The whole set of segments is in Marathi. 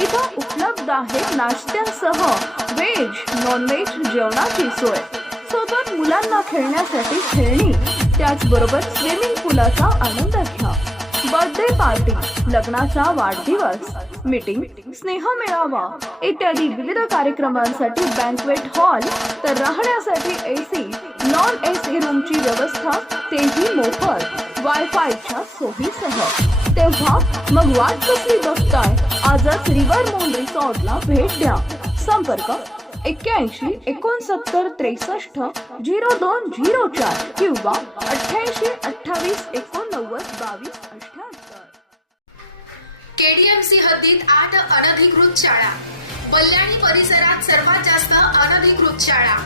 इथं उपलब्ध आहे नाश्त्यासह व्हेज नॉनव्हेज जेवणाची सोय. सोबत मुलांना खेळण्यासाठी खेळणी त्याचबरोबर स्विमिंग पूलाचा आनंद घ्या. पार्टी लग्नाचा वाढदिवस मीटिंग स्नेह मेळावा इत्यादी विविध कार्यक्रमांसाठी बँकवेट हॉल तर राहण्यासाठी एसी नॉन एसी रूमची व्यवस्था तेही मोफत वायफायच्या सोयीसह. तेव्हा मग वाट कसली बघताय? आजच रिव्हर मून रिसॉर्टला भेट द्या. संपर्क एक्क्याऐंशी एकोणसत्तर त्रेसष्ट झिरो दोन झिरो चार किंवा अठ्ठ्याऐंशी अठ्ठावीस एकोणनव्वद बावीस अठ्ठ्याहत्तर. केडीएमसी हद्दीत आठ अनधिकृत शाळा. बल्याणी परिसरात सर्वात जास्त अनधिकृत शाळा.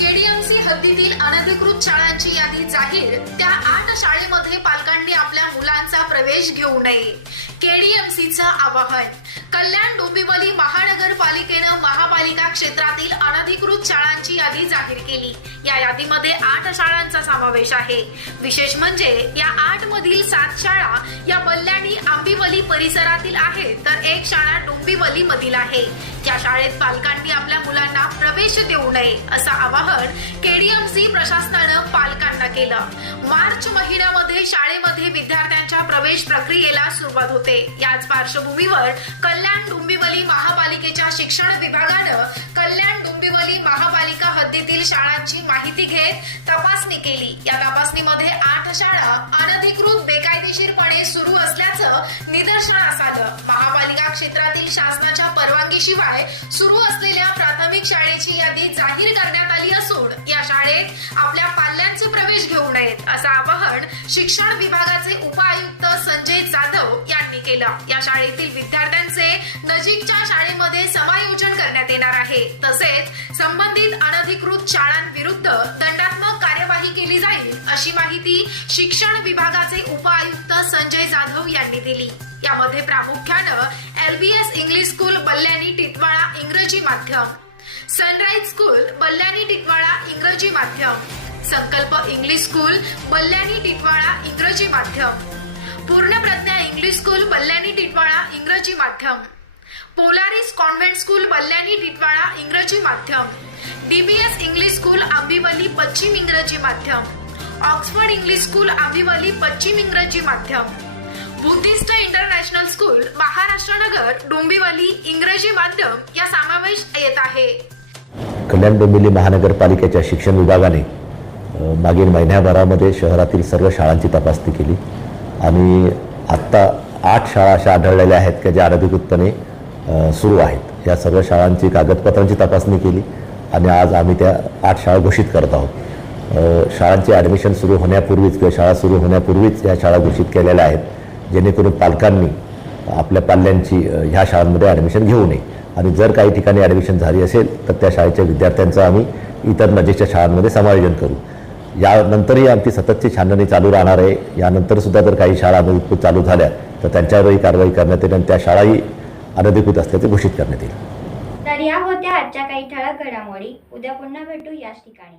केडीएमसी हद्दीतील अनधिकृत शाळांची यादी जाहीर त्या आठ शाळेमध्ये पालकांनी आपल्या मुलांचा प्रवेश घेऊ नये. केडीएमसीचं आवाहन. कल्याण डोंबिवली महानगरपालिकेनं महापालिका क्षेत्रातील अनधिकृत शाळांची यादी जाहीर केली. या यादीमध्ये आठ शाळांचा समावेश आहे. विशेष म्हणजे या आठ मधील सात शाळा या बल्लाणी आंबिवली परिसरातील आहेत तर एक शाळा डोंबिवली मधील आहे. या शाळेत पालकांनी आपल्या मुलांना प्रवेश देऊ नये असं आवाहन केडीएमसी प्रशासनानं केलं. मार्च महिन्यामध्ये शाळेमध्ये विद्यार्थ्यांच्या प्रवेश प्रक्रियेला सुरुवात होते. याच पार्श्वभूमीवर कल्याण डोंबिवली महापालिकेच्या शिक्षण विभागानं कल्याण डोंबिवली महापालिका हद्दीतील शाळांची माहिती घेत तपासणी केली. या तपासणीमध्ये आठ शाळा अनधिकृत बेकायदेशीरपणे सुरू असल्याचं निदर्शनास आलं. महापालिका क्षेत्रातील शासनाच्या परवानगीशिवाय सुरू असलेल्या प्राथमिक शाळेची यादी जाहीर करण्यात आली असून या शाळेत आपल्या पाल्यांचे घेऊ नयेत असं आवाहन शिक्षण विभागाचे उपायुक्त संजय जाधव यांनी केलं. या शाळेतील विद्यार्थ्यांचे नजीकच्या शाळेमध्ये समायोजन करण्यात येणार आहे. तसेच संबंधित अनधिकृत शाळांविरुद्ध दंडात्मक कार्यवाही केली जाईल अशी माहिती शिक्षण विभागाचे उपायुक्त संजय जाधव यांनी दिली. यामध्ये प्रामुख्यानं LBS English school Ballyani Titwala इंग्रजी माध्यम सनराईज स्कूल बल्ल्यानी टिटवाळा इंग्रजी माध्यम संकल्प इंग्लिश स्कूल बल्ल्यानी टिटवाळा इंग्रजी माध्यम. पूर्णप्रज्ञा इंग्लिश स्कूल बल्ल्यानी टिटवाळा इंग्रजी माध्यम. Polaris convent school Ballyani Titwala इंग्रजी माध्यम. डीबीएस इंग्लिश स्कूल आंबिवली पश्चिम इंग्रजी माध्यम. ऑक्सफर्ड इंग्लिश स्कूल आंबिवली पश्चिम इंग्रजी माध्यम. Buddhist international school Maharashtra Nagar Dombivli इंग्रजी माध्यम या समावेश येत आहे. कल्याण डोंबिवली महानगरपालिकेच्या शिक्षण विभागाने मागील महिन्याभरामध्ये शहरातील सर्व शाळांची तपासणी केली. आणि आत्ता आठ शाळा अशा आढळलेल्या आहेत की ज्या अनधिकृतपणे सुरू आहेत. या सर्व शाळांची कागदपत्रांची तपासणी केली आणि आज आम्ही त्या आठ शाळा घोषित करत आहोत. शाळांची ॲडमिशन सुरू होण्यापूर्वीच किंवा शाळा सुरू होण्यापूर्वीच या शाळा घोषित केलेल्या आहेत जेणेकरून पालकांनी आपल्या पाल्यांची ह्या शाळांमध्ये ॲडमिशन घेऊ नये. आणि जर काही ठिकाणी ॲडमिशन झाली असेल तर त्या शाळेच्या विद्यार्थ्यांचं आम्ही इतर नजीकच्या शाळांमध्ये समायोजन करू. यानंतरही आमची सततची छाननी चालू राहणार आहे. यानंतरसुद्धा जर काही शाळा अनधिकृत चालू झाल्या तर त्यांच्यावरही कारवाई करण्यात येईल आणि त्या शाळाही अनधिकृत असल्याचे घोषित करण्यात येईल. तर या होत्या आजच्या काही ठळक घडामोडी. उद्या पुन्हा भेटू याच ठिकाणी.